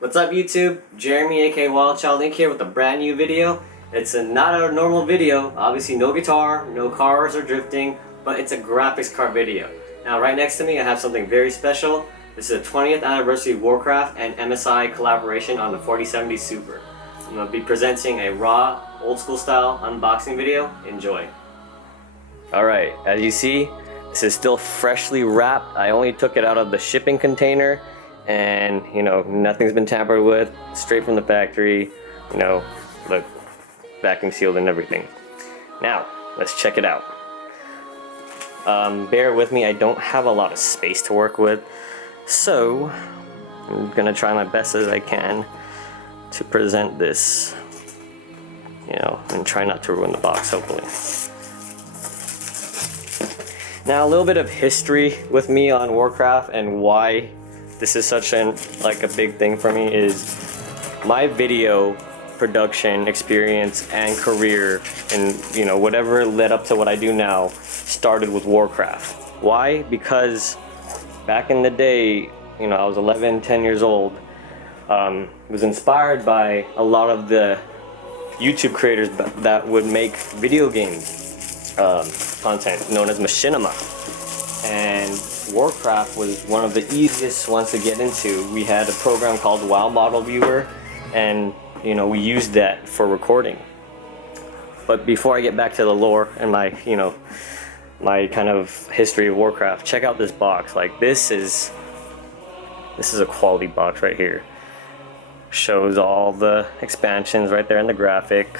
What's up YouTube? Jeremy aka Wildchild Inc here with a brand new video. It's not a normal video, obviously no guitar, no cars or drifting, but it's a graphics card video. Now right next to me I have something very special. This is a 20th anniversary Warcraft and MSI collaboration on the 4070 Super. I'm going to be presenting a raw, old school style unboxing video. Enjoy. Alright, as you see, this is still freshly wrapped. I only took it out of the shipping container. And you know, nothing's been tampered with, straight from the factory, you know, look, vacuum sealed and everything. Now, let's check it out. Bear with me, I don't have a lot of space to work with, so I'm gonna try my best as I can to present this, you know, and try not to ruin the box, hopefully. Now, a little bit of history with me on Warcraft and why this is such a big thing for me is my video production experience and career, and you know, whatever led up to what I do now started with Warcraft. Why? Because back in the day, you know, I was 10 years old, was inspired by a lot of the YouTube creators that would make video games content known as machinima. And Warcraft was one of the easiest ones to get into. We had a program called WoW Model Viewer, and you know, we used that for recording. But before I get back to the lore and my, you know, my kind of history of Warcraft, check out this box. Like, this is a quality box right here. Shows all the expansions right there in the graphic.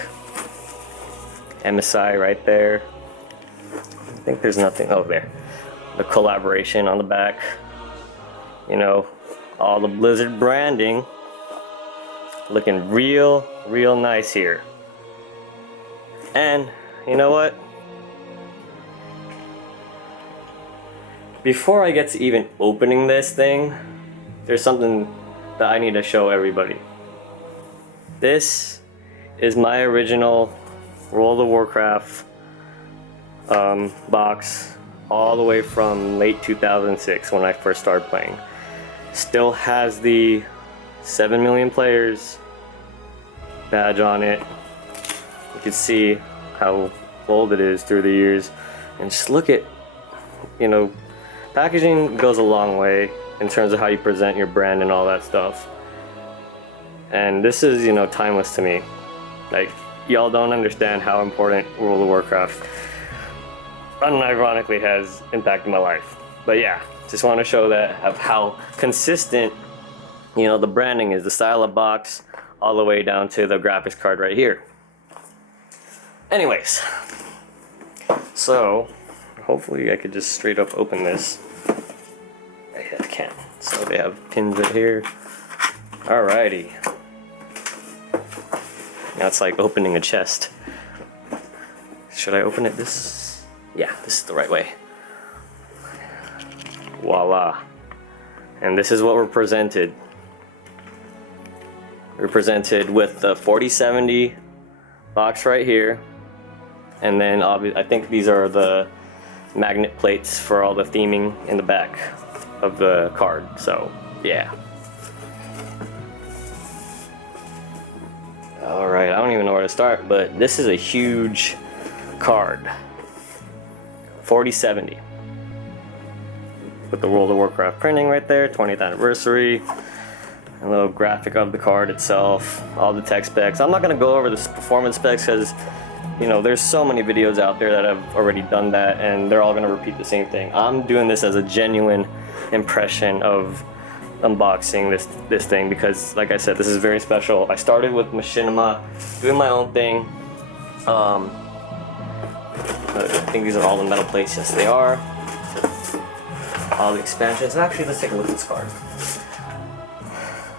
MSI right there. I think there's nothing over there. The collaboration on the back, you know, all the Blizzard branding, looking real nice here. And you know what, before I get to even opening this thing, there's something that I need to show everybody. This is my original World of Warcraft box, all the way from late 2006 when I first started playing. Still has the 7 million players badge on it. You can see how old it is through the years. And just look at, you know, packaging goes a long way in terms of how you present your brand and all that stuff. And this is, you know, timeless to me. Like, y'all don't understand how important World of Warcraft unironically has impacted my life. But yeah, just want to show that of how consistent, you know, the branding is, the style of box all the way down to the graphics card right here. Anyways, so hopefully I could just straight up open this. I can. So they have pins right here. Alrighty. Now it's like opening a chest. Should I open it this? Yeah, this is the right way. Voila. And this is what we're presented. We're presented with the 4070 box right here. And then I think these are the magnet plates for all the theming in the back of the card. So, yeah. Alright, I don't even know where to start, but this is a huge card. 4070 with the World of Warcraft printing right there, 20th anniversary, a little graphic of the card itself, all the tech specs. I'm not going to go over the performance specs because, you know, there's so many videos out there that have already done that and they're all going to repeat the same thing. I'm doing this as a genuine impression of unboxing this thing because, like I said, this is very special. I started with machinima, doing my own thing. I think these are all the metal plates. Yes, they are. All the expansions. Actually, let's take a look at this card.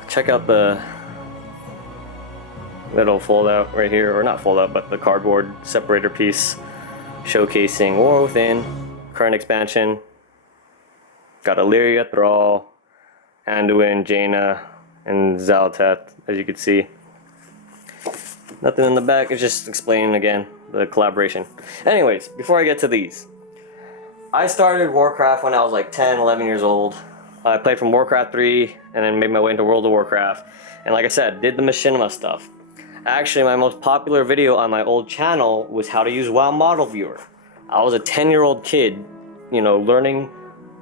Check out the little fold out right here, or not fold out, but the cardboard separator piece showcasing War Within, current expansion. Got Illyria, Thrall, Anduin, Jaina, and Xal'atath, as you can see. Nothing in the back, it's just explaining again the collaboration. Anyways, before I get to these, I started Warcraft when I was like 10, 11 years old. I played from Warcraft 3 and then made my way into World of Warcraft. And like I said, did the machinima stuff. Actually, my most popular video on my old channel was how to use WoW Model Viewer. I was a 10-year-old kid, you know, learning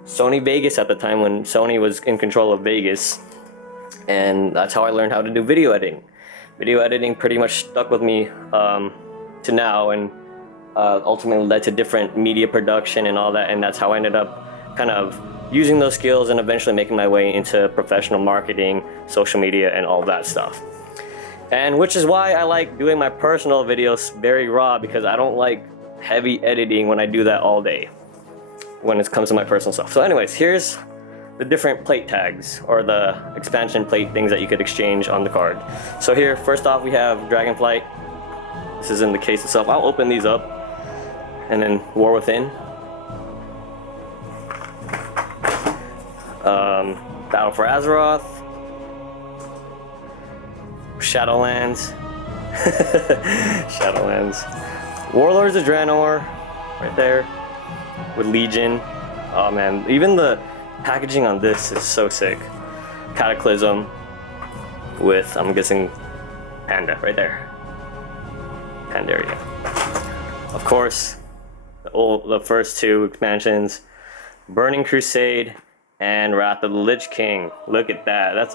Sony Vegas at the time when Sony was in control of Vegas. And that's how I learned how to do video editing. Video editing pretty much stuck with me to now, and ultimately led to different media production and all that, and that's how I ended up kind of using those skills and eventually making my way into professional marketing, social media, and all that stuff. And which is why I like doing my personal videos very raw, because I don't like heavy editing when I do that all day when it comes to my personal stuff. So anyways, here's the different plate tags, or the expansion plate things that you could exchange on the card. So here, first off, we have Dragonflight. This is in the case itself. I'll open these up. And then War Within. Battle for Azeroth. Shadowlands. Shadowlands. Warlords of Draenor, right there, with Legion. Oh man, even the packaging on this is so sick. Cataclysm with, I'm guessing, Panda, right there. Pandaria. Of course, the first two expansions, Burning Crusade and Wrath of the Lich King. Look at that.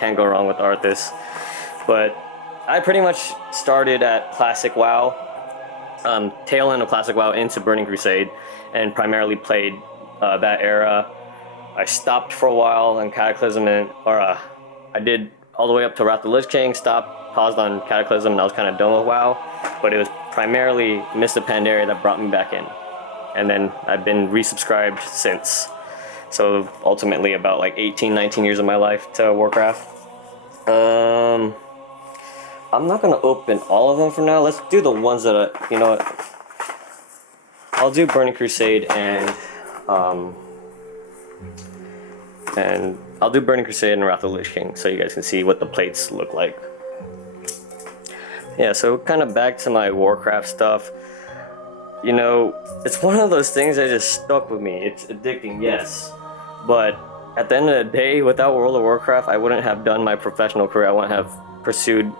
Can't go wrong with Arthas. But I pretty much started at Classic WoW, tail end of Classic WoW into Burning Crusade, and primarily played that era. I stopped for a while on Cataclysm, I did all the way up to Wrath of the Lich King, stopped, paused on Cataclysm, and I was kind of done with WoW. But it was primarily Mist of Pandaria that brought me back in. And then I've been resubscribed since. So ultimately about like 18, 19 years of my life to Warcraft. I'm not gonna open all of them for now. Let's do the ones that you know what? I'll do Burning Crusade and I'll do Burning Crusade and Wrath of the Lich King so you guys can see what the plates look like. Yeah, so kind of back to my Warcraft stuff. You know, it's one of those things that just stuck with me. It's addicting, yes. But at the end of the day, without World of Warcraft, I wouldn't have done my professional career. I wouldn't have pursued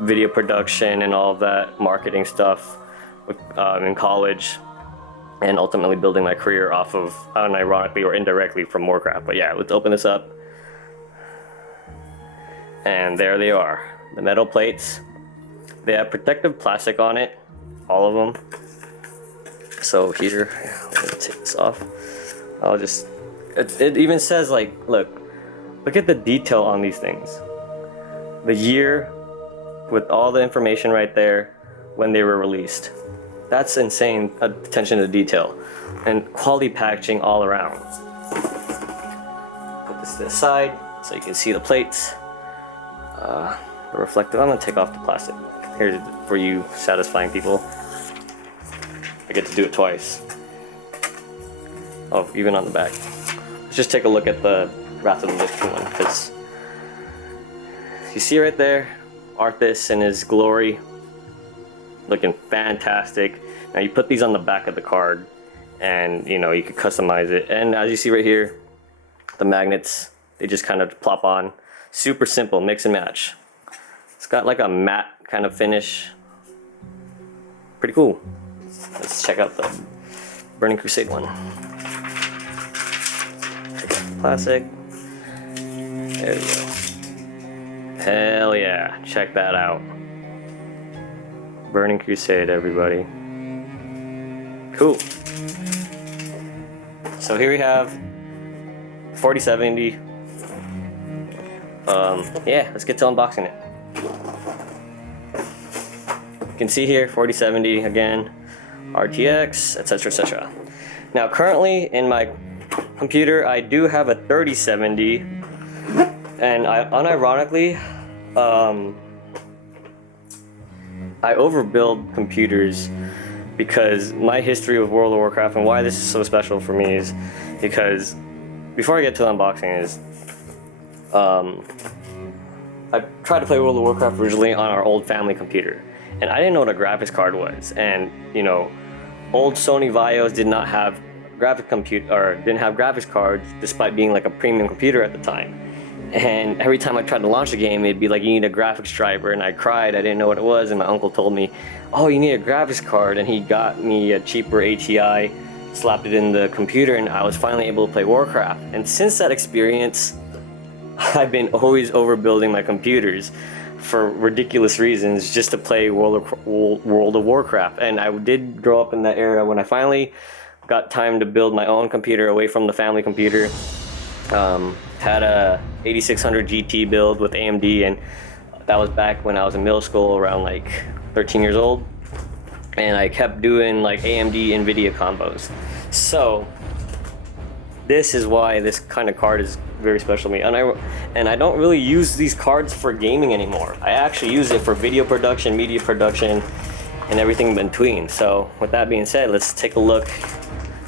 video production and all that marketing stuff in college, and ultimately building my career off of, unironically or indirectly, from Warcraft. But yeah, let's open this up. And there they are, the metal plates. They have protective plastic on it, all of them. So here, let me take this off. I'll just, it even says, like, look at the detail on these things. The year with all the information right there when they were released. That's insane attention to detail and quality packaging all around. Put this to the side so you can see the plates. The reflective, I'm gonna take off the plastic. Here's for you satisfying people. I get to do it twice. Oh, even on the back. Let's just take a look at the Wrath of the Lich King one, because you see right there, Arthas in his glory, looking fantastic. Now you put these on the back of the card, and you know, you can customize it. And as you see right here, the magnets, they just kind of plop on. Super simple, mix and match. It's got like a matte kind of finish. Pretty cool. Let's check out the Burning Crusade one. Take out the plastic. There we go. Hell yeah, check that out. Burning Crusade, everybody. Cool. So here we have 4070. Yeah, let's get to unboxing it. You can see here 4070 again, RTX, etc., etc. Now currently in my computer I do have a 3070, and unironically I overbuild computers, because my history with World of Warcraft and why this is so special for me is because, before I get to the unboxing, is I tried to play World of Warcraft originally on our old family computer, and I didn't know what a graphics card was. And you know, old Sony Vaios did not have didn't have graphics cards, despite being like a premium computer at the time. And every time I tried to launch a game, it'd be like, you need a graphics driver, and I cried. I didn't know what it was, and my uncle told me, oh, you need a graphics card, and he got me a cheaper ATI, slapped it in the computer, and I was finally able to play Warcraft. And since that experience, I've been always overbuilding my computers for ridiculous reasons, just to play World of Warcraft. And I did grow up in that era when I finally got time to build my own computer away from the family computer. Had a 8600 GT build with AMD, and that was back when I was in middle school, around like 13 years old. And I kept doing like AMD NVIDIA combos. So this is why this kind of card is very special to me. And I don't really use these cards for gaming anymore. I actually use it for video production, media production, and everything in between. So with that being said, let's take a look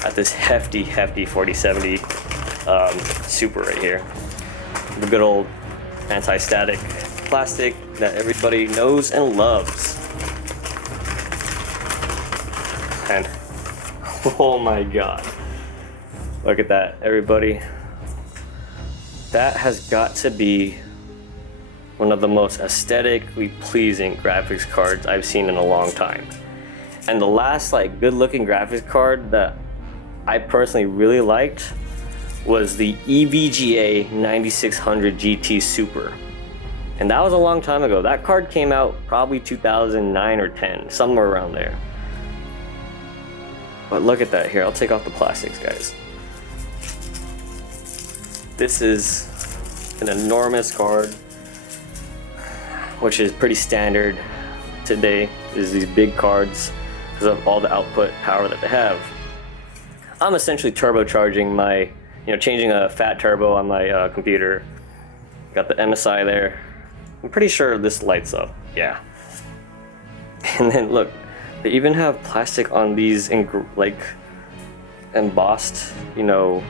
at this hefty 4070 Super right here. The good old anti-static plastic that everybody knows and loves. And oh my god, look at that, everybody. That has got to be one of the most aesthetically pleasing graphics cards I've seen in a long time. And the last like good looking graphics card that I personally really liked was the EVGA 9600 GT Super. And that was a long time ago. That card came out probably 2009 or 10, somewhere around there. But look at that here. I'll take off the plastics, guys. This is an enormous card, which is pretty standard today, is these big cards because of all the output power that they have. I'm essentially turbocharging my, changing a fat turbo on my computer. Got the MSI there. I'm pretty sure this lights up, yeah. And then look, they even have plastic on these like embossed, 20th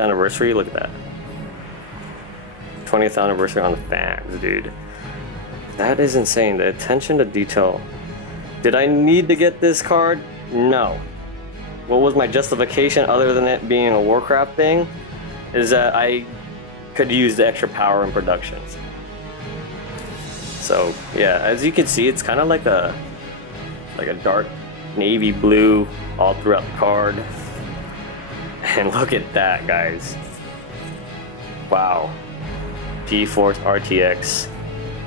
anniversary. Look at that. 20th anniversary on the fans, dude. That is insane. The attention to detail. Did I need to get this card? No. What was my justification other than it being a Warcraft thing? Is that I could use the extra power in production. So yeah, as you can see, it's kind of like a dark navy blue all throughout the card. And look at that, guys. Wow. Geforce RTX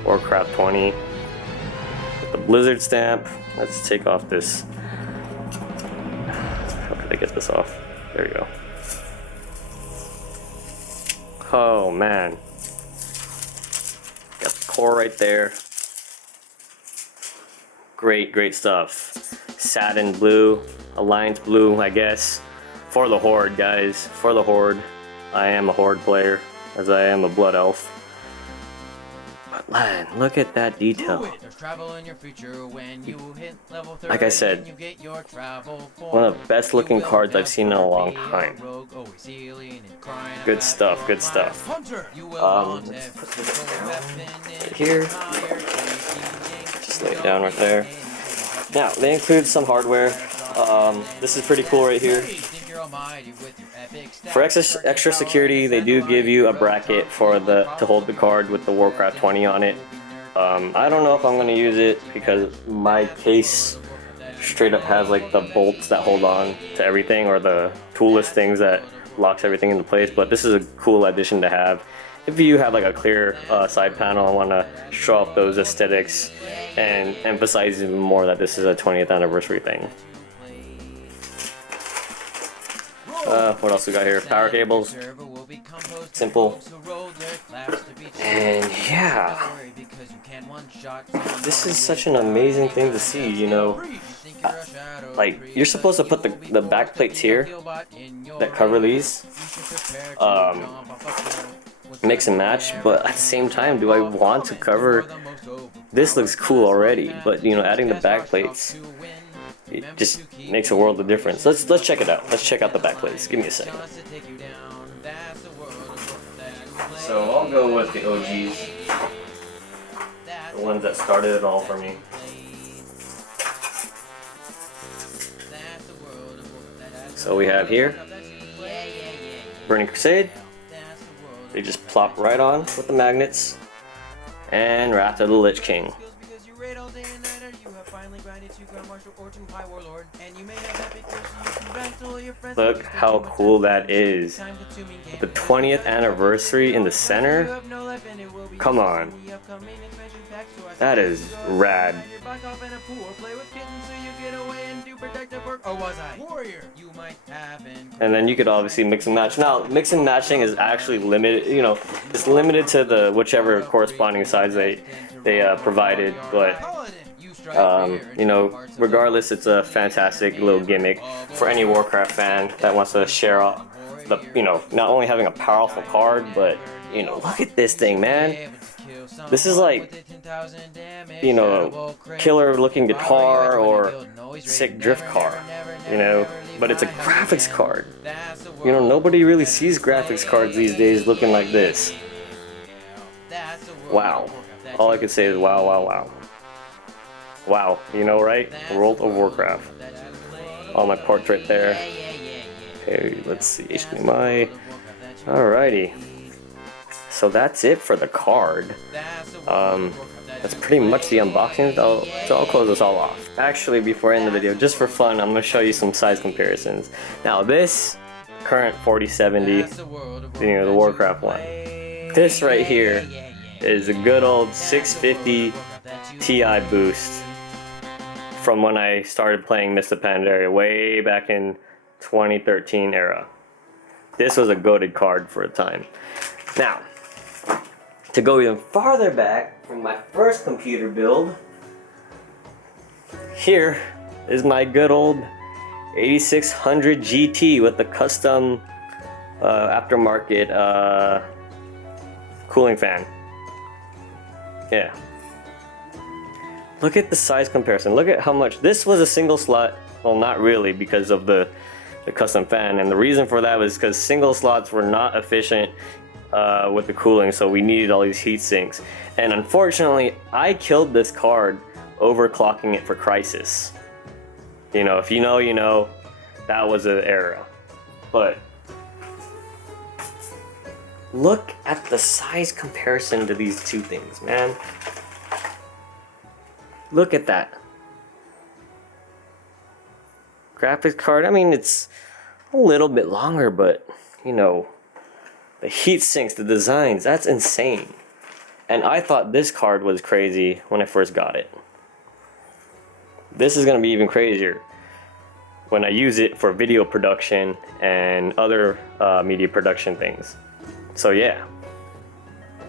Warcraft 20 with the Blizzard stamp. Let's take off this. How can I get this off? There you go. Oh man. Got the core right there. Great stuff. Satin blue, Alliance blue, I guess. For the Horde, guys. For the Horde. I am a Horde player, as I am a Blood Elf. But man, look at that detail. Like I said, one of the best looking cards I've seen in a long time. Good stuff, good stuff. Let's put this down right here. Just lay it down right there. Now, they include some hardware. This is pretty cool right here. For extra security, they do give you a bracket to hold the card with the Warcraft 20 on it. I don't know if I'm going to use it because my case straight up has like the bolts that hold on to everything, or the toolless things that locks everything into place, but this is a cool addition to have. If you have like a clear side panel and want to show off those aesthetics and emphasize even more that this is a 20th anniversary thing. What else we got here? Power cables. Simple. And yeah, this is such an amazing thing to see, like, you're supposed to put the back plates here that cover these, mix and match, but at the same time, do I want to cover? This looks cool already, but adding the back plates, it just makes a world of difference. Let's check it out. Let's check out the back plates. Give me a second. So I'll go with the OGs, the ones that started it all for me. So we have here Burning Crusade. They just plop right on with the magnets. And Wrath of the Lich King. Look how cool that is. The 20th anniversary in the center. Come on. That is rad. And then you could obviously mix and match. Now, mix and matching is actually limited, you know, it's limited to the whichever corresponding size they provided, but you know, regardless, it's a fantastic little gimmick for any Warcraft fan that wants to share out the, you know, not only having a powerful card, but, you know, look at this thing, man. This is like, you know, killer looking guitar or sick drift car, you know, but it's a graphics card. You know, nobody really sees graphics cards these days looking like this. Wow. All I could say is wow, wow, wow. Wow, you know, right? World of Warcraft. All my portrait there. Okay, let's see, HDMI. Alrighty. So that's it for the card. That's pretty much the unboxing. So I'll close this all off. Actually, before I end the video, just for fun, I'm going to show you some size comparisons. Now this current 4070, you know, the Warcraft one. This right here is a good old 650 Ti boost from when I started playing Mists of Pandaria way back in 2013 era. This was a goated card for a time. Now, to go even farther back from my first computer build, here is my good old 8600 GT with the custom aftermarket cooling fan. Yeah. Look at the size comparison. Look at how much. This was a single slot. Well, not really, because of the custom fan. And the reason for that was because single slots were not efficient with the cooling, so we needed all these heat sinks. And unfortunately, I killed this card overclocking it for Crisis. You know, if you know, you know, that was an era. But look at the size comparison to these two things, man. Look at that. Graphics card, I mean, it's a little bit longer, but, you know, the heat sinks, the designs, that's insane. And I thought this card was crazy when I first got it. This is going to be even crazier when I use it for video production and other media production things. So yeah.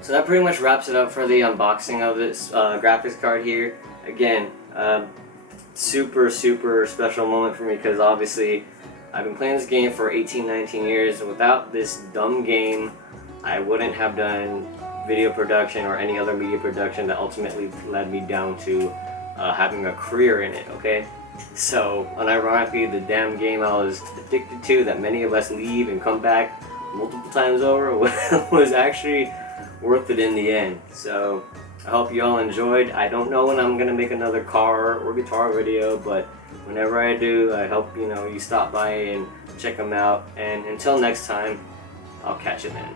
So that pretty much wraps it up for the unboxing of this graphics card here. Again, super special moment for me, because obviously I've been playing this game for 18-19 years, and without this dumb game I wouldn't have done video production or any other media production that ultimately led me down to having a career in it, okay? So, unironically, the damn game I was addicted to, that many of us leave and come back multiple times over, was actually worth it in the end. So I hope you all enjoyed. I don't know when I'm gonna make another car or guitar video, but whenever I do, I hope, you know, you stop by and check them out. And until next time, I'll catch you then.